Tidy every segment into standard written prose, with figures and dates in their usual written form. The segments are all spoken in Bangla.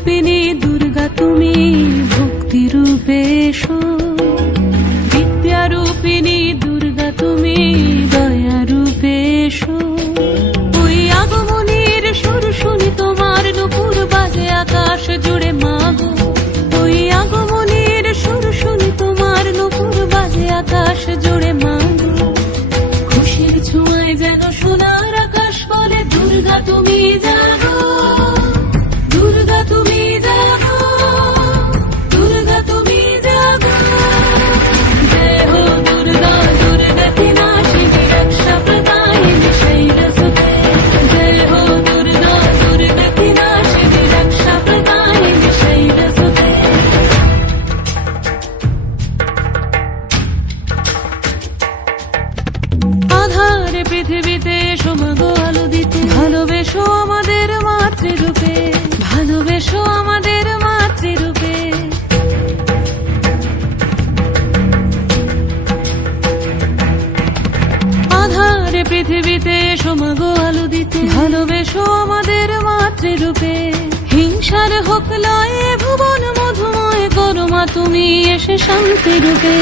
রূপিণী দুর্গা তুমি ভক্তি রূপে এসো, বিদ্যা রূপিণী দুর্গা তুমি দয়া রূপে এসো। ওই আগমনের সুর শুনি তোমার নুপুর বাজে আকাশ জুড়ে মাগো, ওই আগমনের সুর শুনি তোমার নুপুর বাজে আকাশ জুড়ে মাগো। খুশির ছোঁয়ায় যেন সোনার আকাশ বলে দুর্গা তুমি জাগো, দুর্গা তুমি জাগো, দুর্গা তুমি জাগো। জয় হো দুর্গা দুর্গতি নাশিনী রক্ষা প্রদায়িনী শৈলসুতে, জয় হো দুর্গা দুর্গতি নাশিনী রক্ষা প্রদায়িনী শৈলসুতে। আধার পৃথিবীতে এসো মাগো আলো দিতে, ভালোবেসো আমাদের মাতৃরূপে, ভালোবেসো আমাদের মাতৃরূপে। আধার পৃথিবীতে এসো মাগো আলো দিতে, ভালোবেসো আমাদের মাতৃরূপে। হিংসার হোক লয়ে ভুবন মধুময় করো মা তুমি এসে শান্তি রূপে।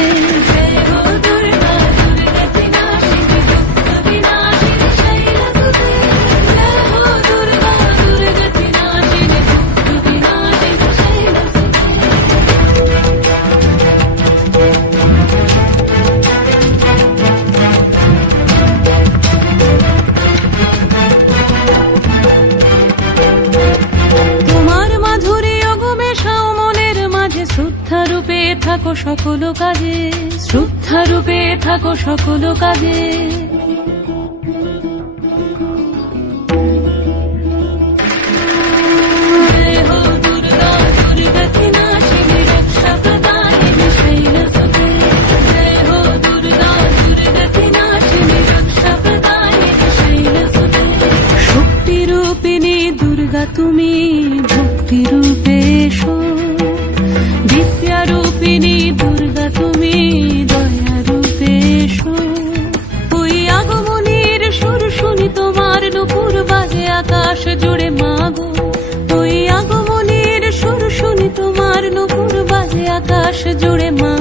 জয় হো দুর্গা দুর্গতি নাশিনী দুঃখ বিনাশিনী শৈলসুতে, জয় হো দুর্গা দুর্গতি নাশিনী দুঃখ বিনাশিনী শৈলসুতে। তোমার মাধুরী অগমেশাও মনের মাঝে, শ্রদ্ধা রূপে থাকো সকল কাজে, শ্রদ্ধা রূপে থাকো সকল কাজে। জয় হো দুর্গা দুর্গতি নাশিনী রক্ষা প্রদায়িনী শৈলসুতে, জয় হো দুর্গা দুর্গতি নাশিনী রক্ষা প্রদায়িনী শৈলসুতে। শক্তি রূপিণী দুর্গা তুমি ভক্তি রূপে এসো, বিদ্যা রূপিণী দুর্গা তুমি দয়া রূপে এসো। ওই আগমনের সুর শুনি তোমার নুপুর বাজে আকাশ জুড়ে মাগো, ওই আগমনের সুর শুনি তোমার নুপুর বাজে আকাশ জুড়ে মা।